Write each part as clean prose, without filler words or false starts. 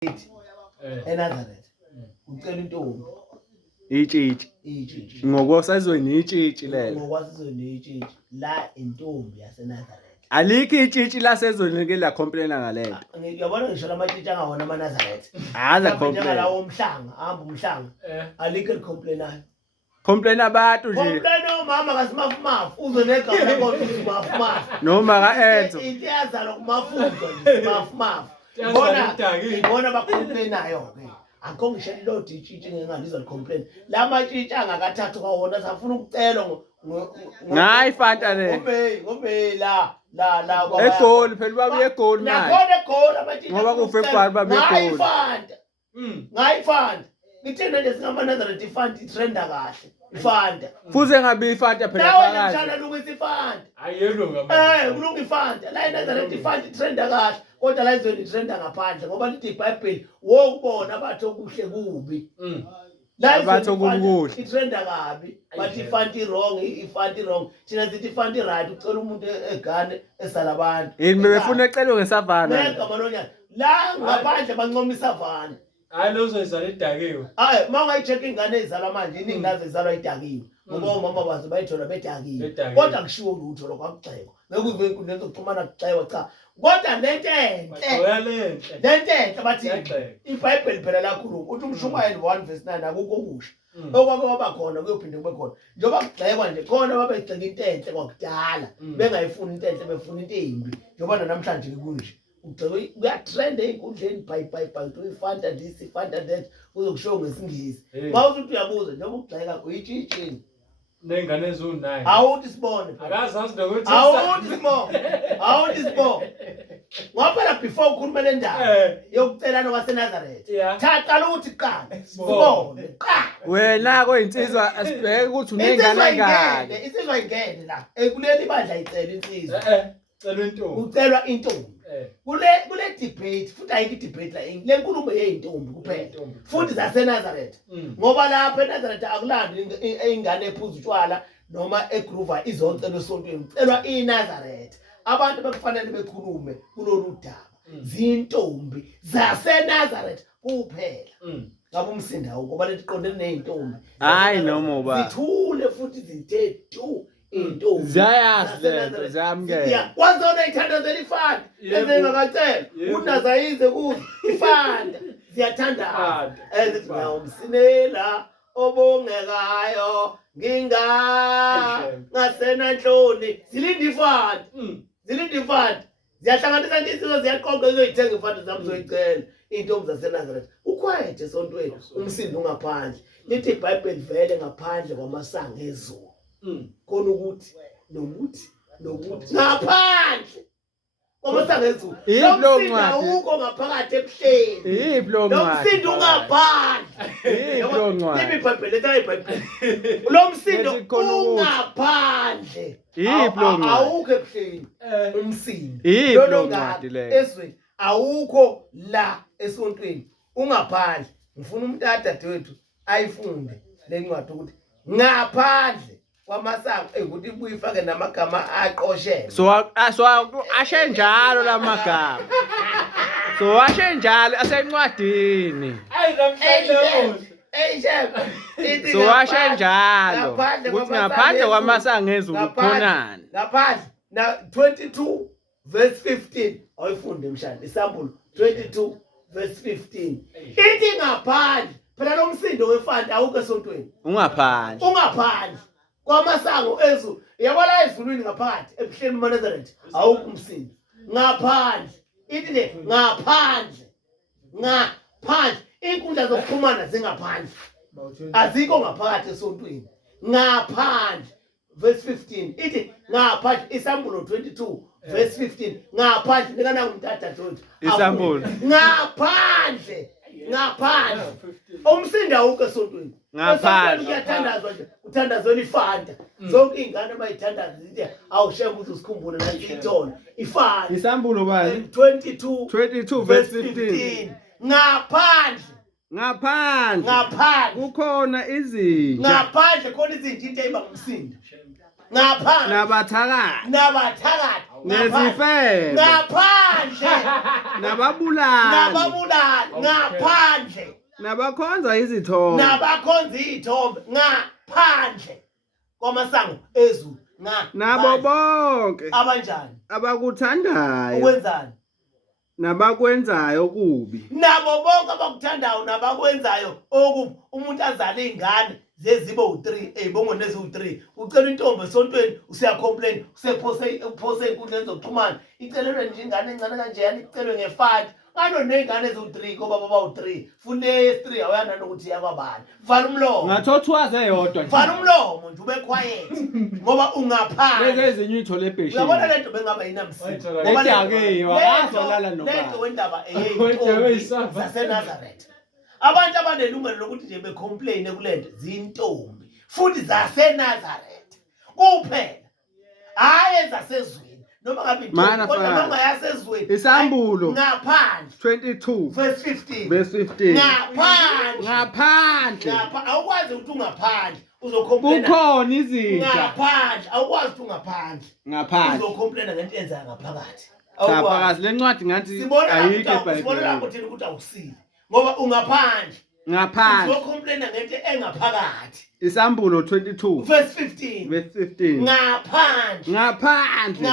eNazareth ucela intombi itshitshi ngokwasazweni itshitshi lelo ngokwasazweni itshitshi la intombi yaseNazareth alikho itshitshi lasezweni ke la complain ngalento ngiyabona ngisho lamatshitshi angawona amaNazareth haza complain njengalawo umhlanga ahamba umhlanga alikho licomplainayo complain abantu nje complain umama kaSimafumafu uzonegama lakho uSimafumafu noma kaEnzo into yazalwa kumafuzo Simafumafu bona bacomplainayo ke akho ngisho lo ditshitshi ngengalizwa licomplain lamatshitshi angakathathu kwawona safuna ukucelwa ngayi fanta le ngobe la egoli phela babuye egoli manje nakhona egoli amatshitshi ngoba kuFebruary babuye egoli ngayi fanta ngithena nje singamanazareth ifanta itrenda kahle ifanta futhi engabe ifanta phela phakathi nawe lokuyisa ifanta ayelunga kulunga ifanta la eNazareth ifanta itrenda kahle kodwa la izweni itrenda ngaphandle ngoba lithi iBhayibheli wokubona abathi okuhle kubi la abathi okuhle itrenda kabi bathi ifanta wrong thina sithi ifanta right ucela umuntu egane esala abantu yini befuna ecelwe ngesavana negama lonyana la ngaphandle bancoma isavana hayi lozoyizala idakiwe hayi mangayicheck ingane ezalwa manje iningi lazo ezalwa idakiwe ngoba omama bazo bayithola bedakiwe kodwa kushiwo lutho lokho akugxekwa ngeke kwenkundla zokuxhumana kugxekwa cha kodwa lento bathi iBhayibheli phela lakhulu uthi uMshumayeli 1:9 akukho okusha okwake kwaba khona kuyophinde kube khona njengoba kugxekwa nje khona babegxeka into enhle kwakudala bengayifuni into enhle befuna into embi njengoba namhlanje kunje uyatrend einkundleni bhayi ifanta this ifanta that uzokushow ngesingisi mawuthi uyabuza njengoba ukugxeka uyitshitshini nengane ezu9 awuthi sibone akazazi nokuthi awuthi sibone ngoba before ukhuluma le ndaba yokucelana kwaseNazareth thaqala ukuthi qala sibone qala wena koyinsizwa asibheke ukuthi unengane ngane insizwa ingene la kuleli bandla icela insizwa ucelwa intombi kule debate futhi ayikho debate la le nkulumo yeintombi kuphela futhi zaseNazareth ngoba lapha eNazareth akulandi ingane ephuza utshwala noma egroover izocela esontweni ucelwa iNazareth abantu bekufanele bekhulume kulolu daba zintombi zaseNazareth kuphela ngabe umsinda ngoba letiqondene neintombi hayi noma uba zithule futhi zithe tu intombi zayazi lento zamkela wazona ithandazela ifanta ezengakacela unazayize kuzo ifanta ziyathandana ezithi ngawumsinela obongekayo ngasenanhloni zilinda ifanta ziyahlanganisa insizwa ziyaqoqa ezoyithenga ifanta zami zoyicela intombi zaseNazareth ukhwethe esontweni umsindo ungaphandle lithi iBhayibheli vele ngaphandle kwamasango ezulu khona ukuthi ngaphandle kwamasango ezulu umsindo awukho ngaphakathi ebuhleni umsindo ungaphandle lo msindo ungaphandle awukho ebuhleni umsindo ezweni awukho la esontweni ungaphandle ngifuna umntata dadewethu ayifunde lencwadi ukuthi ngaphandle kwamasango ukuthi ibuye ifake namagama aqoshele so ashe njalo lamagama so ashe njalo asencwadini so ashe njalo ukuthi ngaphandle kwamasango ezulu khonani ngaphandle na 22:15 ayifunde mshana isambulo 22:15 ithi ngaphandle phela lo msindo wefanta awukho esontweni ungaphandle kwamasango ezulu yabona ezulwini ngaphakathi ebuhleni eNazareth awukho umsindo ngaphandle ithi le ngaphandle inkundla zokuxhumana zingaphandle azikho ngaphakathi esontweni ngaphandle verse 15 ithi ngaphandle isambulo 22:15 ngaphandle nikana umntata George isambulo ngaphandle umsindo awukho esontweni ngaphandle kuyathandazwa nje uthandazwa ifanta zonke ingane abayithandaza zithi awushaya ukuthi usikhumbule nasithona ifanta isambulo bani 22:15 ngaphandle kukhona izinja ngaphandle khona izinja into eyiba umsindo ngaphandle nabathakathi nabathakathi nezifebe ngaphandle nababulali ngaphandle nabakhonza izithombe nabakhonza izithombe ngaphandle kwamasango ezulu nabo bonke abanjani abakuthandayo ukwenzani nabakwenzayo kubi nabo bonke abakuthandayo nabakwenzayo okubi umuntu azale ingane zezibo u3 ebongone eziwu3 ucela intombi esontweni usiyacomplain usephose inkundleni zokuxhumana icelelwe nje ingane encane kanjeyana icelwe nge5 ngano nengane eziwu3 ngoba baba u3 fune yes3 awuyana nokuthi yakwabani vala umlomo ngathothuwaze eyodwa nje vala umlomo nje ube quiet ngoba ungaphandle lezi ezinye uyithole ebheshini uyabona lento bengaba yinamsini edakewa azolala lento nobaba wendaba eyintombi zaseNazaretha abantu abanelungelo lokuthi nje becomplain kulento zintombi futhi zaseNazaretha kuphela hayi zasezweni noma ngabe kodwa noma yasezweni isambulo ngaphandle 22 verse 15 ngaphandle awukwazi ukuthi ungaphandle uzocomplain kukhona izinja ngaphandle awukwazi ukuthi ungaphandle uzocomplain ngento enza ngaphakathi ngaphakathi lencwadi ngathi ayikho eBhayibhelini sibona lapho thina ukuthi awusile ngoba ungaphandle uzocomplain ngento engaphakathi isambulo 22 verse 15 ngaphandle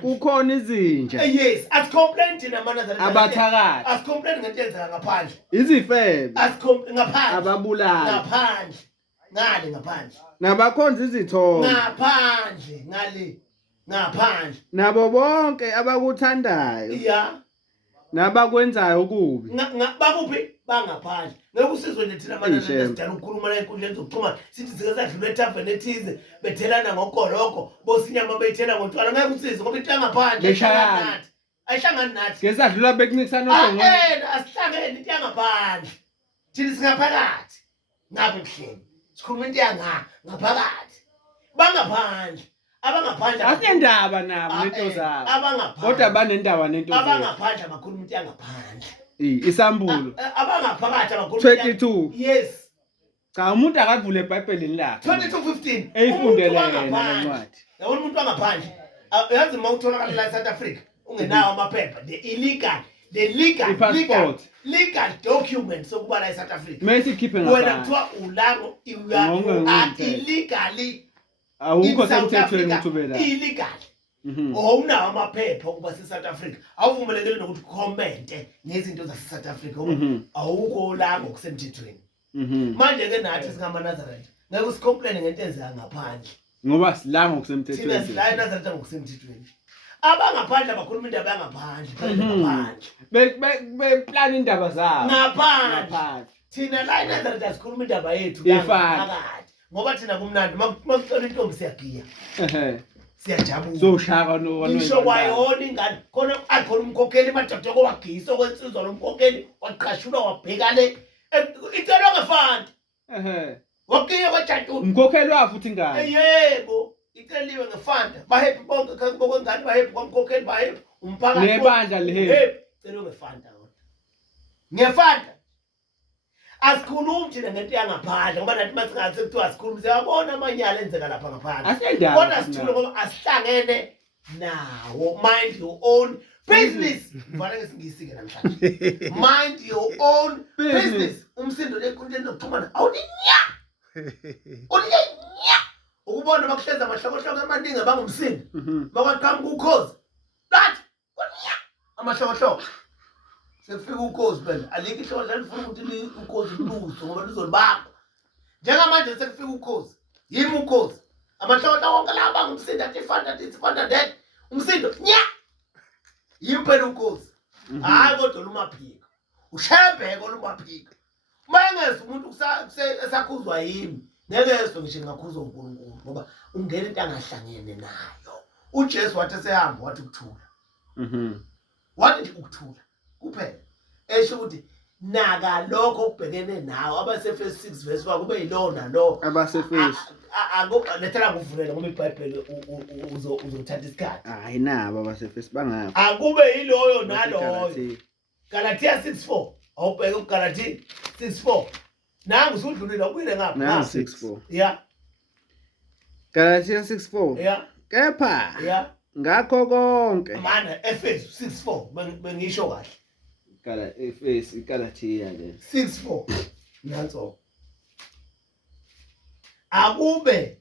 kukhona izinja yes asicomplain thina amaNazaretha abathakathi asicomplain ngento enza ngaphandle izifebe ngaphandle ababulali ngaphandle ngale ngaphandle nabakhonza izithombe ngaphandle nabo bonke abakuthandayo yeah nabakwenzayo kubi bakuphi bangaphandle ngeke usizwe nje thina amaNazaretha sidala ukukhuluma la enkundleni zokuxhumana sithi sike sadlula ethaveni ethize bethelana ngogoloko bosinyama beyithela ngotshwala ngeke usize ngoba into yangaphandle ayihlangani nathi ke sadlula bekunikisana odongwe asihlangene into yangaphandle thina singaphakathi ngabe kuhleni sikhuluma into ngaphakathi bangaphandle abangaphandle asinendaba nabo lento zabo abangaphandle kodwa banendaba nento zabo abangaphandle abakhuluma into yangaphandle isambulo abangaphakathi abakhuluma 22 yes cha umuntu akavule eBhayibhelini lakhe 22:15 eyifundele yena lencwadi yabona umuntu wangaphandle yazi mawutholakala la eSouth Africa ungenawo amaphepha the legal documents sokuba la eSouth Africa mase ikhiphe ngapha wena kuthiwa ulango illegally awukho semthethweni uthubela illegal awunawo amaphepha ukuba seSouth Africa awuvumelekile nokuthi comment ngezinto zaseSouth Africa ngoba awukho la ngokusemthethweni manje ke nathi singamaNazaretha ngeke usicomplain ngento enza ngaphandle ngoba silanga ngokusemthethweni thina sila eNazaretha ngokusemthethweni abangaphandle abakhuluma indaba yangaphandle beplan indaba zabo ngaphandle thina la eNazaretha sikhuluma indaba yethu phakathi ngoba thina kumnandi makucela intombi siyagiya siyajabula zoshaka no ngisho kwayona ingane khona akhona umkhokheli emadodoko wagisa okwensizwa lomkhokheli waqashula wabheka le icela ngefanta wakiye kwajantula umkhokheli wafuthi ingane yebo iceliwe ngefanta bahappy bonke ngokwengane bahappy kwamkhokheli bahappy umphakathi nebandla lehe iceliwe ngefanta asikhulumi thina ngento yangaphandle ngoba nathi masingathi kuthiwa asikhulumi siyabona amanyala enzeka lapha ngaphandle kodwa sithule ngoba asihlangene nawo mind your own business mfana ngesingisi ke namhlanje mind your own business umsindo lenkundleni zokuxhumana awulinya ukubona bakuhleza amahlokohloko amaningi abangumsindo bakwaqhamuka ukhozi that amahlokohloko sekufika ukhozi phela alikho ihlokohla lifuna ukuthi ukhozi luso ngoba lizolibamba njengamanje sekufika ukhozi yimi ukhozi amahlokohla wonke la bangumsindo athi fanda that umsindo yimi phela ukhozi hayi kodwa lumaphiko ushebheko lumaphiko mayengeza umuntu esakhuzwa yimi ngeke yeswe ngisho ngakhuzwa uNkulunkulu ngoba ungena into angahlangene nayo uJesu wathi sehamba wathi ukuthula wathi ukuthula kuphela esho ukuthi naka lokho kubhekene nawo abasefesi 6 verse 1 kube yilona lo abasefesi lethela nguvulele ngoba iBhayibheli uzothatha isikhathi hayi nabo abasefesi bangapha akube yiloyo naloyo Galatia 6:4 awubheke uGalatia 6:4 nangu usudlulile ubuyile ngapha na 6:4 yeah Galatia 6:4. Yeah. Kepha Yeah. ngakho konke. Mana Efesu 6:4 bengisho kahle. Galatia ke. 6:4 nanso. Akube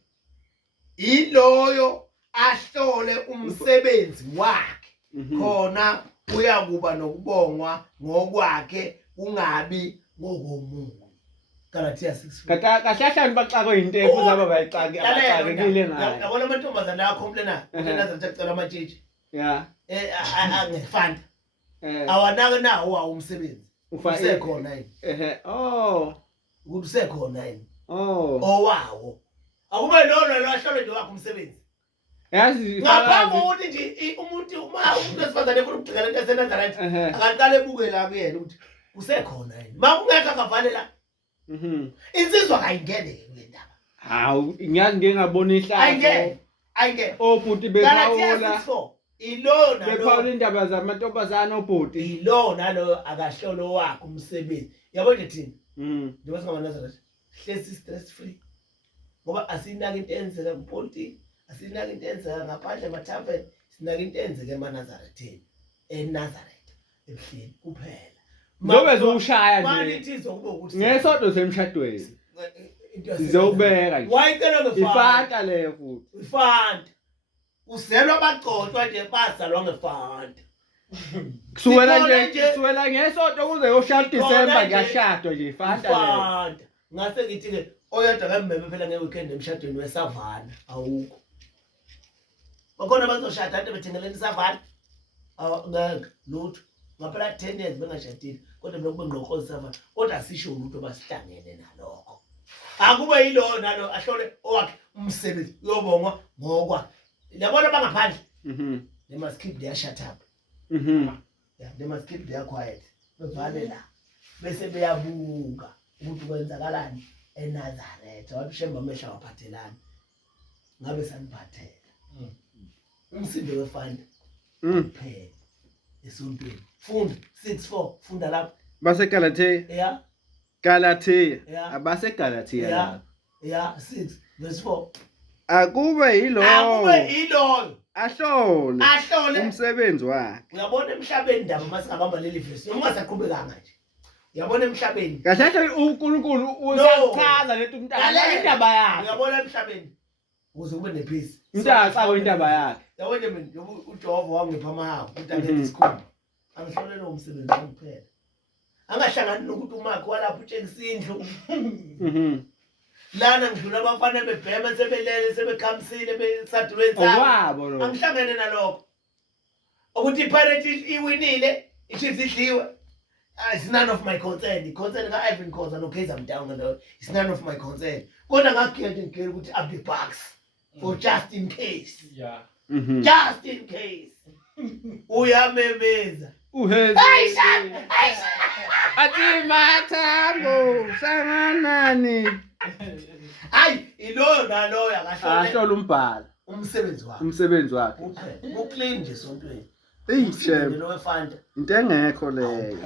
iloyo ahlole umsebenzi wakhe khona uyakuba nokubongwa ngokwakhe kungabi ngokomuntu. Galatia 6:4. Kahlahlani baxakwe into ekuzaba bayixakekile ngayo. Yabona amantombazana akhomplela nazathi acela amatshitshi. Yeah. Angefanda. Awanake nawo umsebenzi. Usekhona yini? Oh. Usekhona yini? Oh. Owawo. Akube lona lo ahlole nje wakhe umsebenzi. Yazi Ngaphambi kokuthi nje umuntu wesifazane efuna ukugcina into eseNazaretha akaqale ebuke la kuyena ukuthi usekhona yini. Makungekho akavanela. Insizwa kayingene kule ndaba. Hawu, ngiyazi ngeke ngabona ihlazo. Ayingene. Obhuti Galatia bephawula. 6:4. Ilona Bephawula indaba zamantombazana obhuti. Ilona lo akahlolo wakhe umsebenzi. Yabo nje thina. Njengoba singamaNazaretha. Hlesi stress free. Ngoba asinaki into enzeka kupolitiki, asinaki into enzeka ngaphandle emathaveni, sinaki into enzeka eManazaretheni, eNazaretha, ebuhleni kuphela. Ngobe zokushaya nje. Malithi kube ukuthi Ngesonto semshadweni. Sizobeka nje. Wayicela ngefanta. Ifanta leyo futhi. Ifanta. Uzelwa bagcotshwa nje bazalwa ngefanta. Kusukela ngesonto kuze yoshaya December kuyashadwa nje ifanta leyo. Ifanta. Ngase ngithi ke oyedwa kembebe phela ngeweekend emshadweni weSavana awukho. Bakhona bazoshada abantu bethengeleni iSavana. Ngeke lutho. Ngaphela 10 years bengashadile kodwa lokube ngqoqoza iSavana kodwa asisho lutho basihlangene nalokho. Akube yilona lo ahlole owakhe umsebenzi uyobongwa ngokwakhe. Yabona bangaphandle. They must keep their shut up. Yeah, they must keep their quiet. Bevale la. Bese beyabuka ukuthi kwenzakalani eNazaretha. Wabishemba amehla waphathelana. Ngabe saniphathela. Umsindo wefanda. Phela. Esontweni. Funda 6:4 funda lapha. Base Galatia. Yeah. Galatia. Yeah. Abase Galatia. Yeah. Yeah, 6:4. Akube yilo. Ahlole umsebenzi wakhe. Uyabona emhlabeni ndaba masingabamba leli verse. Noma saqhubekanga nje. Uyabona emhlabeni. Kahle uNkulunkulu usachaza lethi umntana indaba yakhe. Uyabona emhlabeni. Ukuze kube nepeace. Umntana sawo indaba yakhe. Yabona mina uJehova wangipha amahawu ukuthi angenze isikhulu. Angihlolele umsebenzi kuphela. Angahlangani nokuthi umakhe walapha utshengisa indlu. Lana ngidlula abafana bebhema sebelele sebekhamisile besadulweni sabo. Okwabo lo. Angihlangene nalokho. Ukuthi iPirate iwinile, iChiefs idliwe. It's none of my concern. Concern ka Ivan Khoza no Kaizer Mdanga no. It's none of my concern. Kodwa ngakhetha ngikhe ukuthi up the bucks for just in case. Yeah. Just in case. Uyamemeza. Uhezi. Aisha. Athi mathambo sanganani. Hayi, ilo nalo yakahlole. Ahlola umbhalo. Umsebenzi wakhe. Kuphela. Uclean nje sontweni. Eyishem. Lo wefanda. Into engekho leyo.